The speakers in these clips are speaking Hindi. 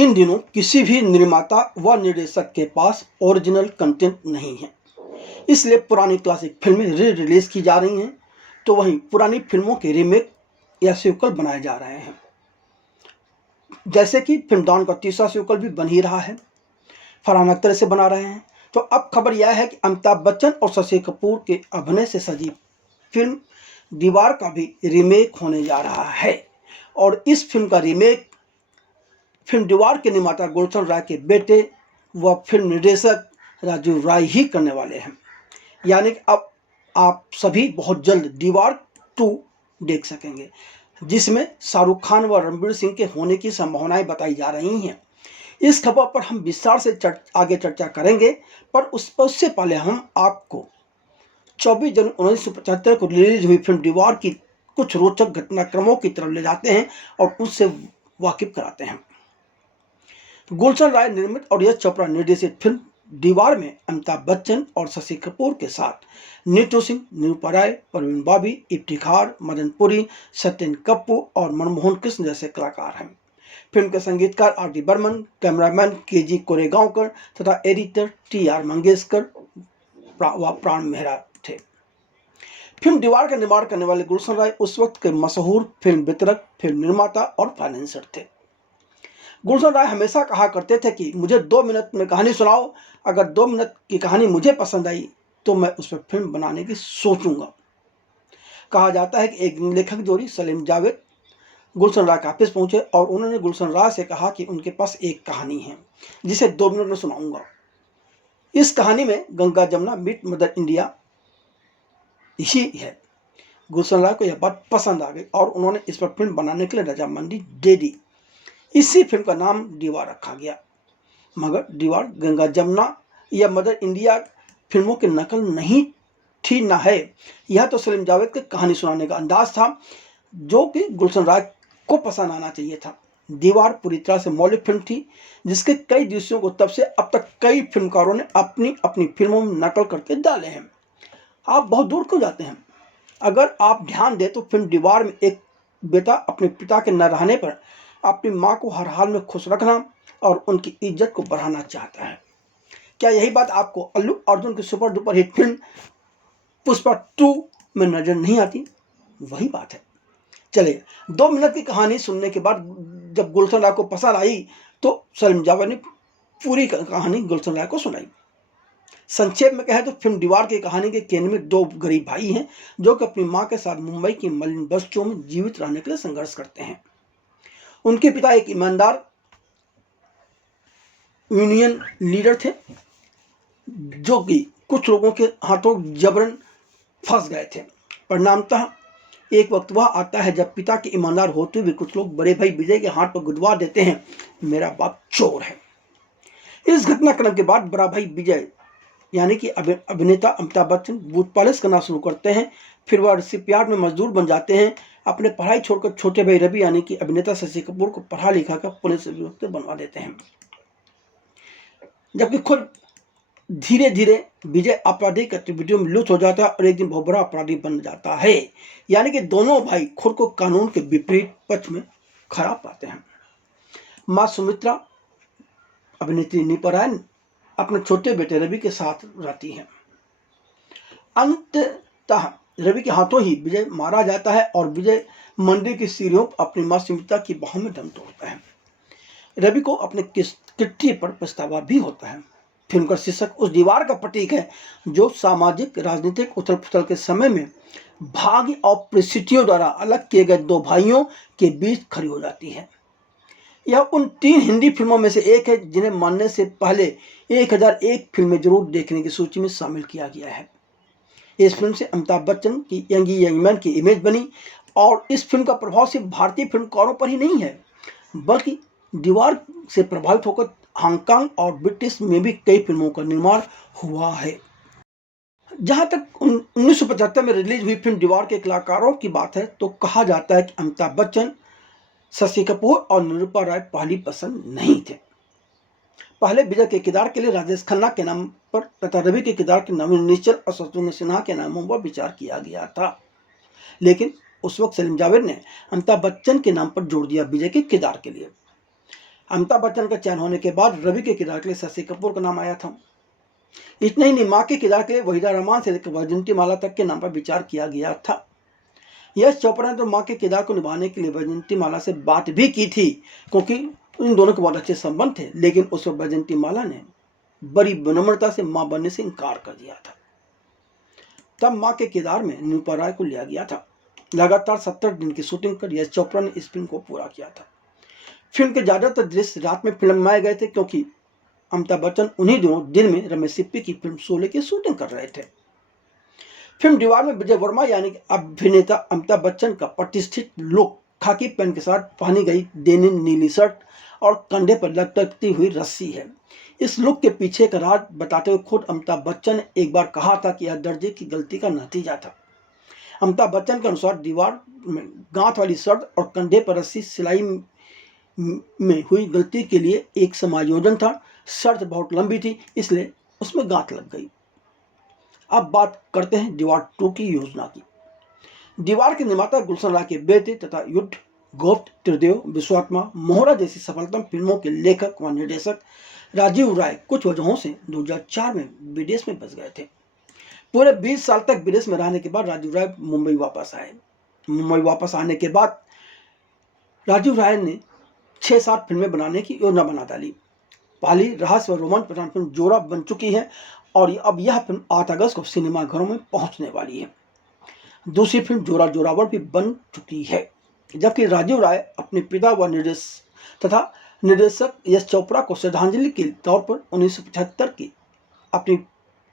इन दिनों किसी भी निर्माता व निर्देशक के पास ओरिजिनल कंटेंट नहीं है, इसलिए पुरानी क्लासिक फिल्में रिलीज की जा रही हैं, तो वहीं पुरानी फिल्मों के रीमेक या सीक्वल बनाए जा रहे हैं। जैसे कि फिल्म डॉन का तीसरा सीक्वल भी बन ही रहा है, फरहान अख्तर से बना रहे हैं। तो अब खबर यह है कि अमिताभ बच्चन और शशि कपूर के अभिनय से सजी फिल्म दीवार का भी रीमेक होने जा रहा है, और इस फिल्म का रीमेक फिल्म दीवार के निर्माता गुलशन राय के बेटे व फिल्म निर्देशक राजीव राय ही करने वाले हैं। यानी कि अब आप सभी बहुत जल्द दीवार 2 देख सकेंगे, जिसमें शाहरुख खान व रणबीर सिंह के होने की संभावनाएं बताई जा रही हैं। इस खबर पर हम विस्तार से आगे चर्चा करेंगे, पर उससे पहले हम आपको 24 जनवरी 1975 को रिलीज हुई फिल्म दीवार की कुछ रोचक घटनाक्रमों की तरफ ले जाते हैं और उससे वाकिफ कराते हैं। गुलशन राय निर्मित और यश चोपड़ा निर्देशित फिल्म दीवार में अमिताभ बच्चन और शशि कपूर के साथ नीतू सिंह, निरूपा राय, परवीन बाबी, इफ्तिखार, मदन पुरी, सत्यन कप्पू और मनमोहन कृष्ण जैसे कलाकार हैं। फिल्म के संगीतकार R D. Burman, cameraman K G. Koregaonkar तथा एडिटर टी.आर. मंगेशकर व प्राण मेहरा थे। फिल्म दीवार का निर्माण करने वाले गुलशन राय उस वक्त के मशहूर फिल्म वितरक, फिल्म निर्माता और फाइनेंसर थे। गुलशन राय हमेशा कहा करते थे कि मुझे 2 मिनट में कहानी सुनाओ, अगर 2 मिनट की कहानी मुझे पसंद आई तो मैं उस पर फिल्म बनाने की सोचूंगा। कहा जाता है कि एक लेखक जोड़ी सलीम जावेद गुलशन राय के ऑफिस पहुंचे और उन्होंने गुलशन राय से कहा कि उनके पास एक कहानी है जिसे 2 मिनट में सुनाऊंगा। इस कहानी में गंगा जमुना मीट मदर इंडिया ही है। गुलशन राय को यह बात पसंद आ गई और उन्होंने इस पर फिल्म बनाने के लिए रजामंदी दे दी। इसी फिल्म का नाम दीवार रखा गया, मगर दीवार गंगा जमुना या मदर इंडिया फिल्मों की नकल नहीं थी ना है। यह तो सलीम जावेद के कहानी सुनाने का अंदाज था जो कि गुलशन राय को पसंद आना चाहिए था। दीवार पूरी तरह से मौलिक फिल्म थी, जिसके कई दृश्यों को तब से अब तक कई फिल्मकारों ने अपनी अपनी फिल्मों में नकल करके डाले हैं। आप बहुत दूर क्यों जाते हैं? अगर आप ध्यान दें तो फिल्म दीवार में एक बेटा अपने पिता के न रहने पर अपनी माँ को हर हाल में खुश रखना और उनकी इज्जत को बढ़ाना चाहता है। क्या यही बात आपको अल्लू अर्जुन की super duper hit film Pushpa 2 में नजर नहीं आती? वही बात है। चलिए, 2 मिनट की कहानी सुनने के बाद जब गुलशन राय को पसंद आई तो सलीम जावेद ने पूरी कहानी गुलशन राय को सुनाई। संक्षेप में कहें तो फिल्म दीवार की कहानी के केंद्र में 2 गरीब भाई हैं जो कि अपनी माँ के साथ मुंबई की मलिन बस्तियों में जीवित रहने के लिए संघर्ष करते हैं। उनके पिता एक ईमानदार यूनियन लीडर थे जो कि कुछ लोगों के हाथों जबरन फंस गए थे। परिणामतः एक वक्त वह आता है जब पिता के ईमानदार होते हुए कुछ लोग बड़े भाई विजय के हाथ पर गुदवा देते हैं, मेरा बाप चोर है। इस घटनाक्रम के बाद बड़ा भाई विजय यानी कि अभिनेता अमिताभ बच्चन बूथ पॉलिश करना शुरू करते हैं। फिर वह शिपयार्ड में मजदूर बन जाते हैं। अपने पढ़ाई छोड़कर छोटे भाई रवि यानी कि अभिनेता शशि कपूर को पढ़ा लिखा कर पुलिस बनवा देते हैं, जबकि खुद धीरे धीरे विजय आपराधिक गतिविधियों में लुप्त हो जाता है और एक दिन बहुत बड़ा अपराधी बन जाता है। यानी कि दोनों भाई खुद को कानून के विपरीत पक्ष में खड़ा पाते हैं। माँ सुमित्रा अभिनेत्री निरूपा राय अपने छोटे बेटे रवि के साथ रहती हैं। अंततः रवि के हाथों ही विजय मारा जाता है और विजय मंदिर की सीढ़ियों पर अपनी माँ सुमित्रा की बाहों में दम तोड़ता है। रवि को अपने किट्टी पर पछतावा भी होता है। फिल्म का शीर्षक उस दीवार का प्रतीक है जो सामाजिक राजनीतिक उथल पुथल के समय में भाग्य और परिस्थितियों द्वारा अलग किए गए 2 भाइयों के बीच खड़ी हो जाती है। यह उन 3 हिंदी फिल्मों में से एक है जिन्हें मानने से पहले 1001 फिल्में जरूर देखने की सूची में शामिल किया गया है। इस फिल्म से अमिताभ बच्चन की यंग मैन की इमेज बनी और इस फिल्म का प्रभाव सिर्फ भारतीय फिल्मकारों पर ही नहीं है, बल्कि दीवार से प्रभावित होकर हांगकांग और ब्रिटिश में भी कई फिल्मों का निर्माण हुआ है। जहां तक 1975 में रिलीज हुई फिल्म दीवार के कलाकारों की बात है तो कहा जाता है कि अमिताभ बच्चन, शशि कपूर और निरूपा राय पहली पसंद नहीं थे। पहले विजय के किरदार के लिए राजेश खन्ना के नाम पर तथा रवि के किरदार के नवीन निश्चल और शत्रुघ्न सिन्हा के नामों पर विचार किया गया था, लेकिन उस वक्त सलीम जावेद ने अमिताभ बच्चन के नाम पर जोड़ दिया विजय के किरदार के लिए। अमिताभ बच्चन का चयन होने के बाद रवि के किरदार के लिए शशि कपूर का नाम आया था। इतना ही नहीं, माँ के किरदार के लिए वहीदा रहमान से लेकर वैजयंती माला तक के नाम पर विचार किया गया था। यश चोपड़ा ने तो माँ के किरदार को निभाने के लिए वैजयंती माला से बात भी की थी, क्योंकि इन दोनों के बहुत अच्छे संबंध थे, लेकिन उस वक्त वैजयंती माला ने बड़ी विनम्रता से माँ बनने से इनकार कर दिया था। तब माँ के किरदार में निरूपा राय को लिया गया था। लगातार 70 दिन की शूटिंग कर यश चोपड़ा ने इस फिल्म को पूरा किया था। फिल्म के ज्यादातर दृश्य रात में फिल्माए गए थे, क्योंकि अमिताभ बच्चन उन्हीं दिनों दिन में रमेश सिप्पी की फिल्म शोले की शूटिंग कर रहे थे। फिल्म दीवार में विजय वर्मा यानी कि अभिनेता अमिताभ बच्चन का प्रतिष्ठित लुक खाकी पैंट के साथ पहनी गई डेनिम नीली शर्ट और कंधे पर लटकती हुई रस्सी है। इस लुक के पीछे का राज बताते हुए खुद अमिताभ बच्चन ने एक बार कहा था कि यह दर्जे की गलती का नतीजा था। अमिताभ बच्चन के अनुसार दीवार में गांठ वाली शर्ट और कंधे पर रस्सी सिलाई में हुई गलती के लिए एक समायोजन था। शर्ट बहुत लंबी थी, इसलिए उसमें गांठ लग गई। अब बात करते हैं दीवार 2 की योजना की। दीवार के निर्माता गुलशन राय के बेटे तथा युद्ध, गुप्त, त्रिदेव, विश्वात्मा, मोहरा जैसी सफलतम फिल्मों के लेखक व निर्देशक राजीव राय कुछ वजहों से 2004 में विदेश में बस गए थे। पूरे 20 साल तक विदेश में रहने के बाद राजीव राय मुंबई वापस आए। मुंबई वापस आने के बाद राजीव राय ने 6-7 फिल्में बनाने की योजना बना डाली। पहली रहस्य व रोमांच प्रधान फिल्म जोरा बन चुकी है और अब यह फिल्म 8 अगस्त को सिनेमाघरों में पहुंचने वाली है। दूसरी फिल्म जोरा जोरावर भी बन चुकी है, जबकि राजीव राय अपने पिता व निर्देशक यश चोपड़ा को श्रद्धांजलि के तौर पर 1975 की अपनी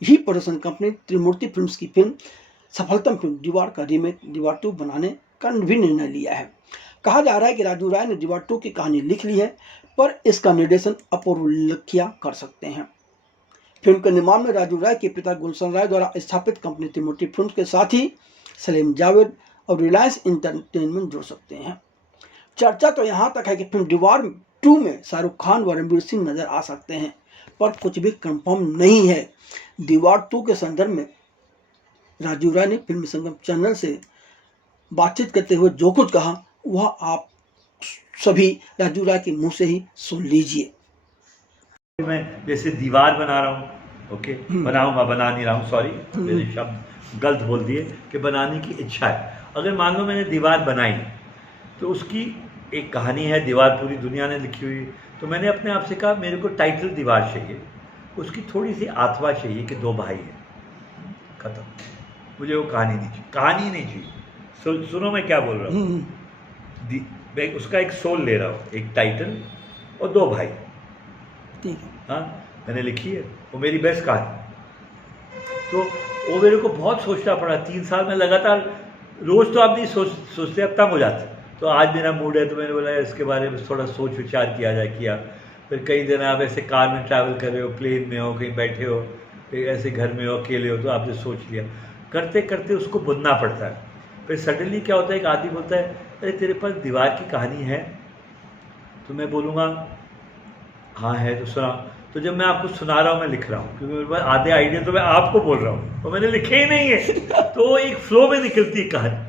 ही प्रोडक्शन कंपनी त्रिमूर्ति फिल्म्स की फिल्म सफलतम फिल्म दीवार का रीमेक दीवार 2 बनाने का भी निर्णय लिया है। कहा जा रहा है कि राजीव राय ने दीवार 2 की कहानी लिख ली है, पर इसका निर्देशन अपूर्व लखिया कर सकते हैं। फिल्म के निर्माण में राजीव राय के पिता गुलशन राय द्वारा स्थापित कंपनी त्रिमूर्ति फिल्म्स के साथ ही सलीम जावेद और रिलायंस इंटरटेनमेंट जुड़ सकते हैं। चर्चा तो यहाँ तक है कि फिल्म दीवार 2 में शाहरुख खान व रणवीर सिंह नजर आ सकते हैं, पर कुछ भी कंफर्म नहीं है। दीवार 2 के संदर्भ में राजीव राय ने फिल्म संगम चैनल से बातचीत करते हुए जो कुछ कहा वह आप सभी राजीव राय के मुंह से ही सुन लीजिए। मैं जैसे दीवार बना रहा हूँ, ओके, बनाऊंगा, बना नहीं रहा हूँ, सॉरी मेरे शब्द गलत बोल दिए कि बनाने की इच्छा है। अगर मान लो मैंने दीवार बनाई तो उसकी एक कहानी है, दीवार पूरी दुनिया ने लिखी हुई, तो मैंने अपने आप से कहा मेरे को टाइटल दीवार चाहिए, उसकी थोड़ी सी आत्मा चाहिए कि 2 भाई हैं, खत्म, मुझे वो कहानी नहीं चाहिए, कहानी नहीं चाहिए। सुनो मैं क्या बोल रहा हूँ, मैं उसका एक सोल ले रहा हूँ, एक टाइटल और 2 भाई, ठीक है, हाँ मैंने लिखी है, वो मेरी बेस्ट कहानी। तो वो मेरे को बहुत सोचना पड़ा, 3 साल में लगातार, रोज़ तो आप नहीं सोचते, अब तंग हो जाते। तो आज मेरा मूड है तो मैंने बोला इसके बारे में थोड़ा सोच विचार किया जाए, किया। फिर कई दिन आप ऐसे कार में ट्रैवल कर रहे हो, प्लेन में हो, कहीं बैठे हो, ऐसे घर में हो, अकेले हो, तो आपने सोच लिया, करते करते उसको बुनना पड़ता है। फिर सडनली क्या होता है, एक आदमी बोलता है अरे तेरे पास दीवार की कहानी है, तो मैं बोलूँगा हाँ है, तो सुना। तो जब मैं आपको सुना रहा हूँ, मैं लिख रहा हूँ, क्योंकि मेरे पास आधे आइडिया तो मैं आपको बोल रहा हूँ, तो मैंने लिखे ही नहीं है, तो एक फ्लो में निकलती है कहानी।